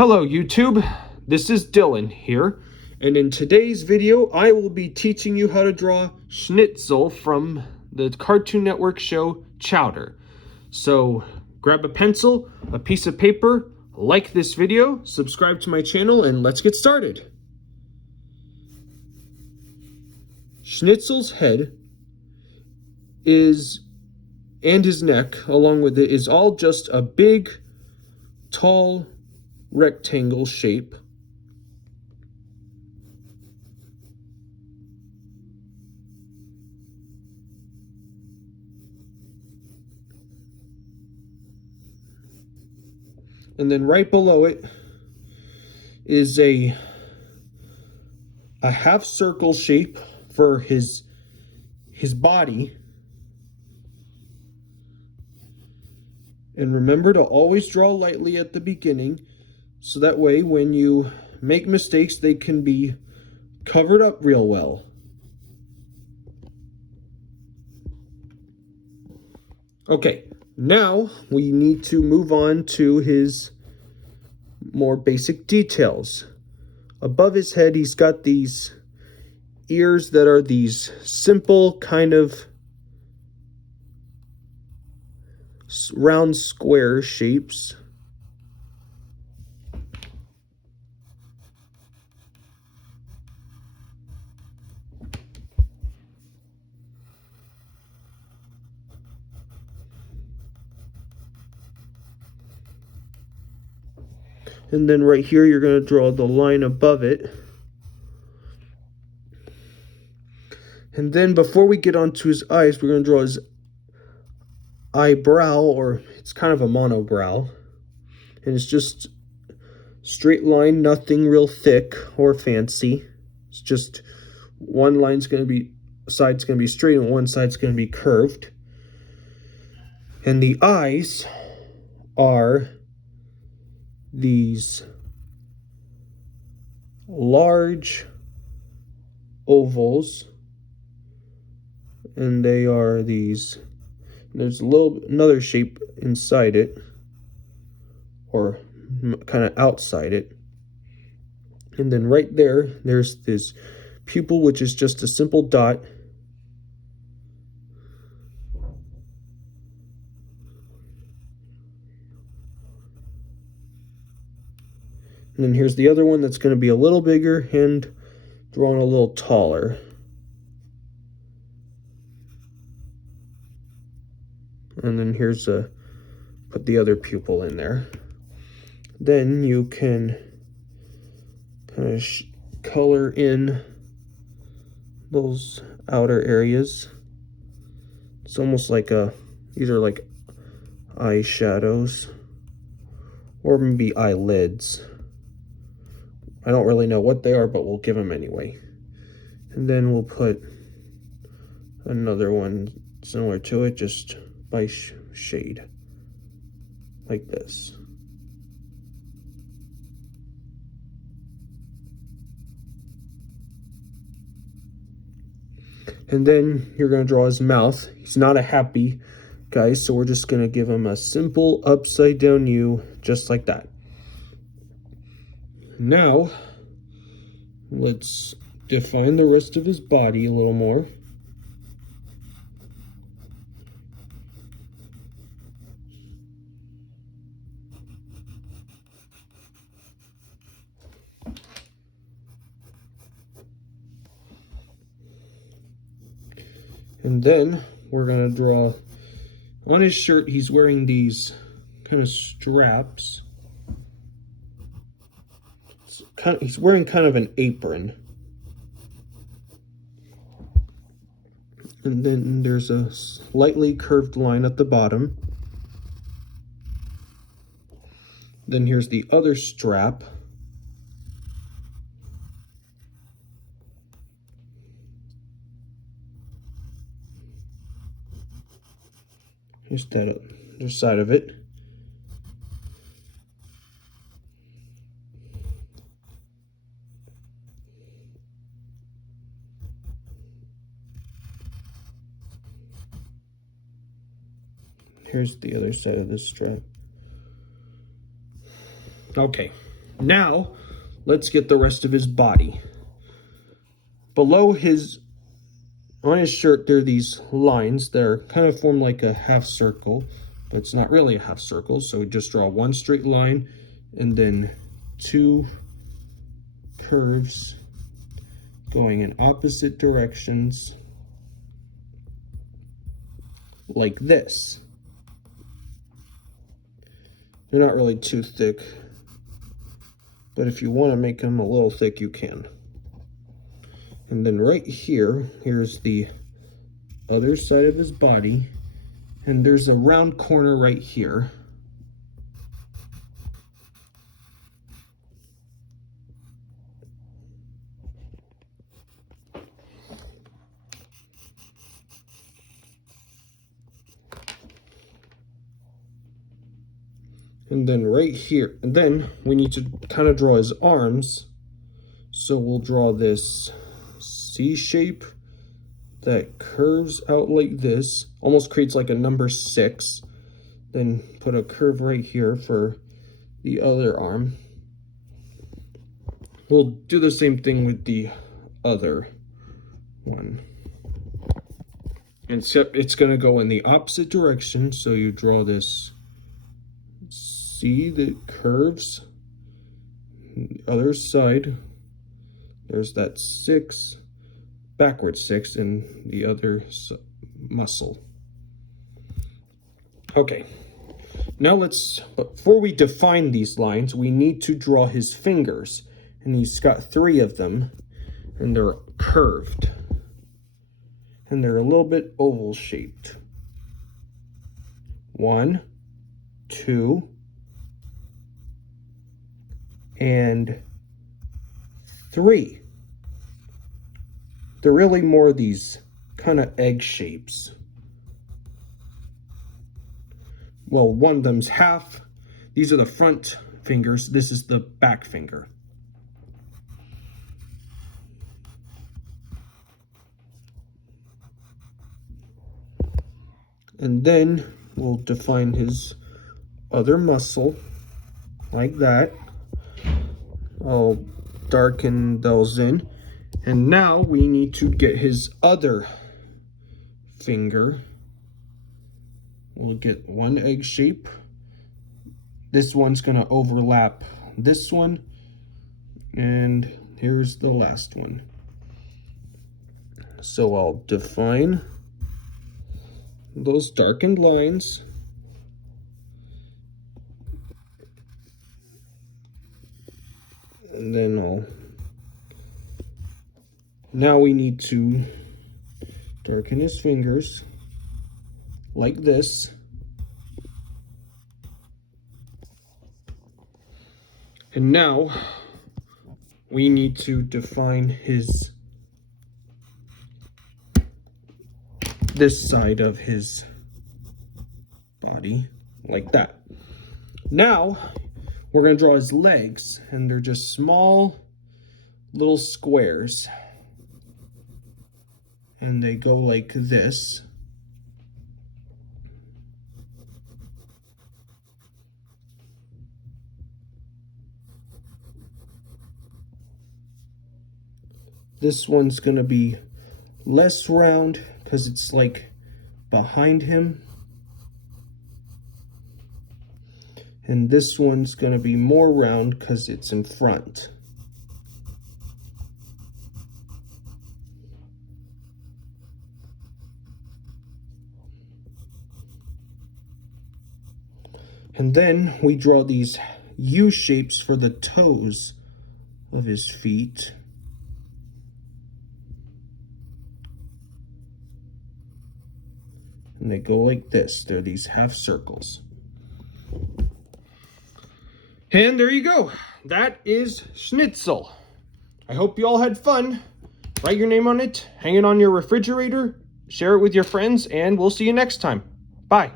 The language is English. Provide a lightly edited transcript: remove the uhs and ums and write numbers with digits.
Hello YouTube, this is Dylan here, and in today's video I will be teaching you how to draw Schnitzel from the Cartoon Network show Chowder. So grab a pencil, a piece of paper, like this video, subscribe to my channel, and let's get started. Schnitzel's head and his neck along with it is all just a big, tall rectangle shape. And then right below it is a half circle shape for his body. And remember to always draw lightly at the beginning, so that way when you make mistakes, they can be covered up real well. Okay, now we need to move on to his more basic details. Above his head, he's got these ears that are these simple kind of round square shapes. And then right here, you're going to draw the line above it. And then before we get onto his eyes, we're going to draw his eyebrow, or it's kind of a monobrow. And it's just straight line, nothing real thick or fancy. It's just one side's going to be straight and one side's going to be curved. And the eyes are these large ovals, and they are these, there's another shape inside it, or kind of outside it. And then right there's this pupil, which is just a simple dot. And then here's the other one that's going to be a little bigger and drawn a little taller. And then here's put the other pupil in there. Then you can kind of color in those outer areas. It's almost like these are like eyeshadows, or maybe eyelids. I don't really know what they are, but we'll give them anyway. And then we'll put another one similar to it, just by shade, like this. And then you're going to draw his mouth. He's not a happy guy, so we're just going to give him a simple upside down U, just like that. Now, let's define the rest of his body a little more. And then we're going to draw on his shirt. He's wearing these kind of straps. He's wearing kind of an apron. And then there's a slightly curved line at the bottom. Then here's the other strap. Here's that other side of it. Here's the other side of this strap. Okay, Now, let's get the rest of his body. Below on his shirt, there are these lines that are kind of form like a half circle, but it's not really a half circle. So we just draw one straight line and then two curves going in opposite directions like this. They're not really too thick, but if you want to make them a little thick, you can. And then right here, here's the other side of his body, and there's a round corner right here. And then right here, and then we need to kind of draw his arms. So we'll draw this C shape that curves out like this, almost creates like a number 6. Then put a curve right here for the other arm. We'll do the same thing with the other one. Except it's going to go in the opposite direction. So you draw this C that curves. The other side, there's that 6, backward 6 in the other muscle. Okay, now before we define these lines, we need to draw his fingers. And he's got 3 of them, and they're curved. And they're a little bit oval shaped. 1, 2, and 3. They're really more of these kind of egg shapes. Well, one of them's half. These are the front fingers. This is the back finger. And then we'll define his other muscle like that. I'll darken those in. And now we need to get his other finger. We'll get one egg shape. This one's going to overlap this one. And here's the last one. So I'll define those darkened lines. And then now we need to darken his fingers like this. And now we need to define this side of his body like that. Now we're going to draw his legs, and they're just small little squares. And they go like this. This one's going to be less round because it's like behind him. And this one's going to be more round because it's in front. And then we draw these U shapes for the toes of his feet. And they go like this. They're these half circles. And there you go. That is Schnitzel. I hope you all had fun. Write your name on it, hang it on your refrigerator, share it with your friends, and we'll see you next time. Bye.